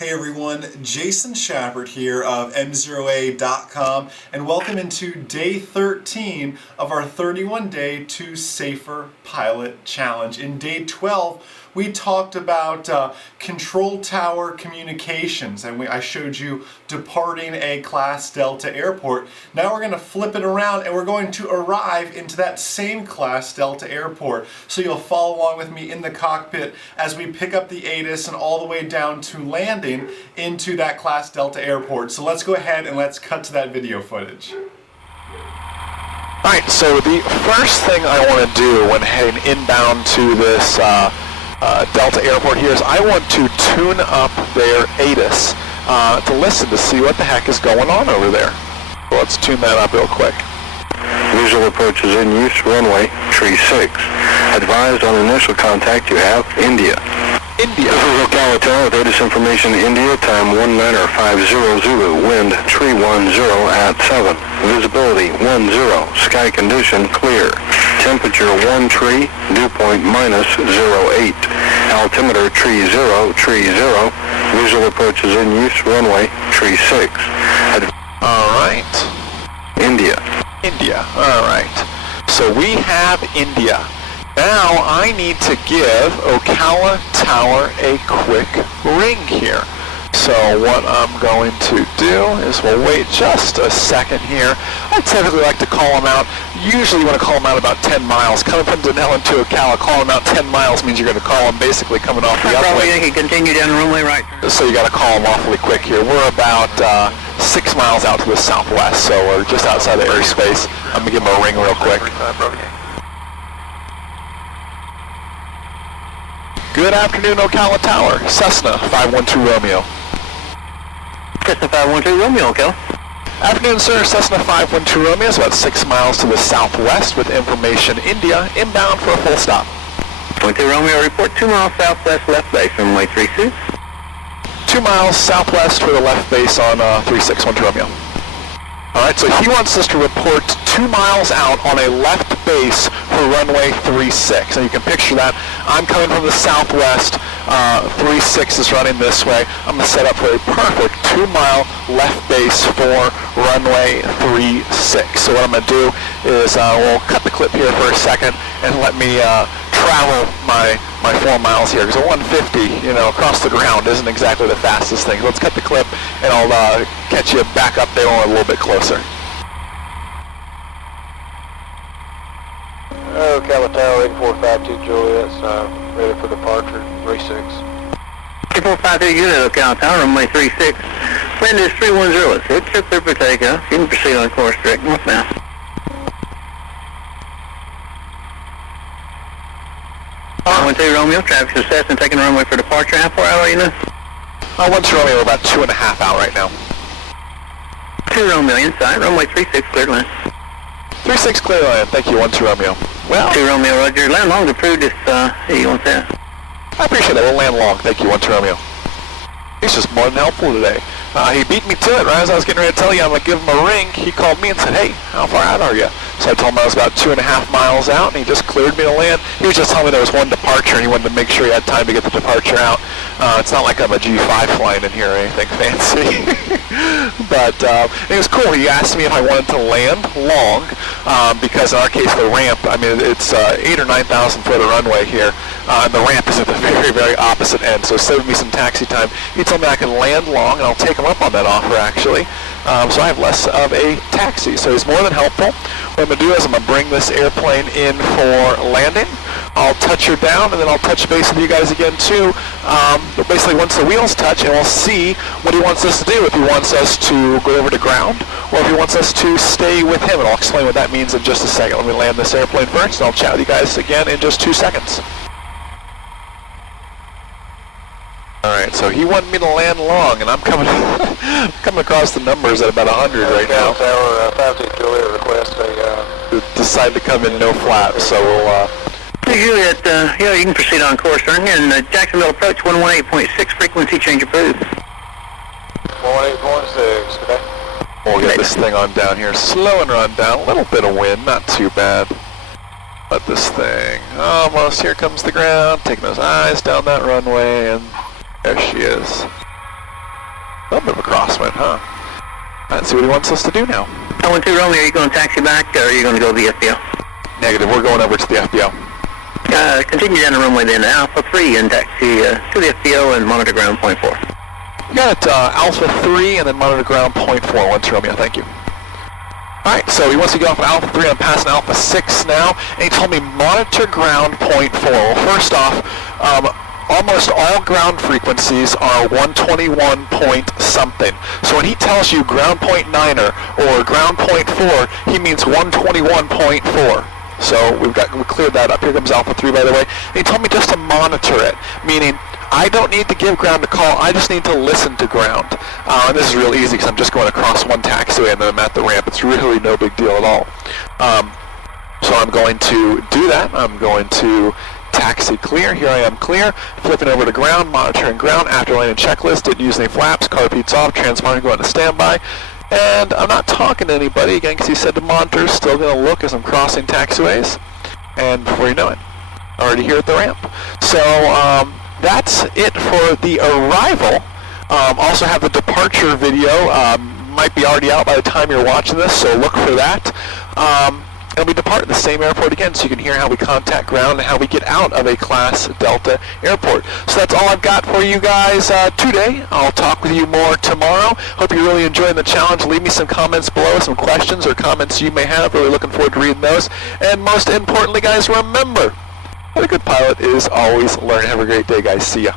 Hey everyone, Jason Shepard here of M0A.com, and welcome into day 13 of our 31-day to Safer Pilot Challenge. In day 12, we talked about control tower communications, and I showed you departing a Class Delta airport. Now we're going to flip it around and we're going to arrive into that same Class Delta airport. So you'll follow along with me in the cockpit as we pick up the ATIS and all the way down to landing into that Class Delta airport. So let's go ahead and let's cut to that video footage. Alright, so the first thing I want to do when heading inbound to this Delta airport here is I want to tune up their ATIS to listen to see what the heck is going on over there. So let's tune that up real quick. Visual approach is in use, runway, tree 6. Advised on initial contact you have India. India. This is Ocala Tower with ATIS information India, time 1950 Zulu, wind tree 10 at 7. Visibility 10, sky condition clear. Temperature 1 tree, dew point -08. Altimeter tree 0, visual approach is in use, runway, tree 6. Alright. India. India, alright. So we have India. Now I need to give Ocala Tower a quick ring here. So what I'm going to do is we'll wait just a second here. I typically like to call them out. Usually you want to call them out about 10 miles. Coming from Denellen to Ocala, calling them out 10 miles means you're going to call them basically coming off the Probably uplink. you can continue down the runway right. So you got to call them awfully quick here. We're about 6 miles out to the southwest, so we're just outside the airspace. I'm going to give them a ring real quick. Good afternoon, Ocala Tower. Cessna 512 Romeo. Cessna 512 Romeo, Ocala. Afternoon, sir. Cessna 512 Romeo is about 6 miles to the southwest with information India, inbound for a full stop. 22 Romeo, report 2 miles southwest left base, runway 36. 2 miles southwest for the left base on 3612 Romeo. Alright, so he wants us to report 2 miles out on a left base for runway 36. And you can picture that. I'm coming from the southwest. 36 is running this way. I'm going to set up for a perfect 2-mile left base for runway 36. So what I'm going to do is we'll cut the clip here for a second and let me travel my 4 miles here, because a 150, across the ground isn't exactly the fastest thing. Let's cut the clip, and I'll catch you back up there a little bit closer. Ocala Tower 8452 Juliet, ready for departure, 36. 8452 Juliet, Ocala Tower, runway 36. Wind is 310. It's clear for takeoff. You can proceed on course direct northbound. 12 Romeo, traffic success and taking the runway for departure. How far out are you now? 12 Romeo, we're about 2.5 out right now. 2 Romeo inside, runway 36, cleared land. 36 clear land, thank you, 12 Romeo. Well, 2 Romeo, roger. Land long to prove this, you want that? I appreciate that, we'll land long, thank you, 12 Romeo. He's just more than helpful today. He beat me to it right as I was getting ready to tell you I'm going to give him a ring. He called me and said, hey, how far out are you? So I told him I was about 2.5 miles out, and he just cleared me to land. He was just telling me there was one departure, and he wanted to make sure he had time to get the departure out. It's not like I'm a G5 flying in here or anything fancy. But it was cool. He asked me if I wanted to land long, because in our case the ramp, it's 8,000 or 9,000 foot of runway here, and the ramp is at the very, very opposite end, so it saved me some taxi time. He told me I can land long, and I'll take him up on that offer actually. So I have less of a taxi, so he's more than helpful. What I'm going to do is I'm going to bring this airplane in for landing. I'll touch her down, and then I'll touch base with you guys again too. But basically once the wheels touch, and we'll see what he wants us to do, if he wants us to go over to ground, or if he wants us to stay with him, and I'll explain what that means in just a second. Let me land this airplane first, and I'll chat with you guys again in just 2 seconds. Alright, so he wanted me to land long, and I'm coming coming across the numbers at about 100 right now. Tower 52 Juliet request Decide to come in no flaps, so we'll Juliet, yeah, you can proceed on course, sir. And Jacksonville approach 118.6, frequency change approved. 118.6, okay. We'll get this thing on down here, slow and run down, a little bit of wind, not too bad. Let this thing, almost, here comes the ground, taking those eyes down that runway, and there she is. A little bit of a crosswind, huh? Let's see what he wants us to do now. 12 Romeo, are you going to taxi back, or are you going to go to the FBO? Negative, we're going over to the FBO. Continue down the runway then, Alpha 3, and taxi to the FBO and monitor ground point 4. You got Alpha 3 and then monitor ground point 4. 12 Romeo, thank you. Alright, so he wants to get off of Alpha 3. I'm passing Alpha 6 now, and he told me monitor ground point 4. Well, first off, almost all ground frequencies are 121 point something. So when he tells you ground point 9er or ground point 4, he means 121.4. So we cleared that up. Here comes Alpha 3, by the way. And he told me just to monitor it, meaning I don't need to give ground a call. I just need to listen to ground. And this is real easy because I'm just going across one taxiway and then I'm at the ramp. It's really no big deal at all. So I'm going to do that. I'm going to taxi clear. Here I am clear. Flipping over to ground, monitoring ground. After landing checklist, didn't use any flaps. Carpeet's off. Transponder going to standby. And I'm not talking to anybody again because he said to monitor. Still going to look as I'm crossing taxiways. And before you know it, already here at the ramp. So that's it for the arrival. Also have the departure video. Might be already out by the time you're watching this, so look for that. And we depart the same airport again, so you can hear how we contact ground and how we get out of a Class Delta airport. So that's all I've got for you guys today. I'll talk with you more tomorrow. Hope you're really enjoying the challenge. Leave me some comments below, some questions or comments you may have. Really looking forward to reading those. And most importantly, guys, remember, that a good pilot is always learning. Have a great day, guys. See ya.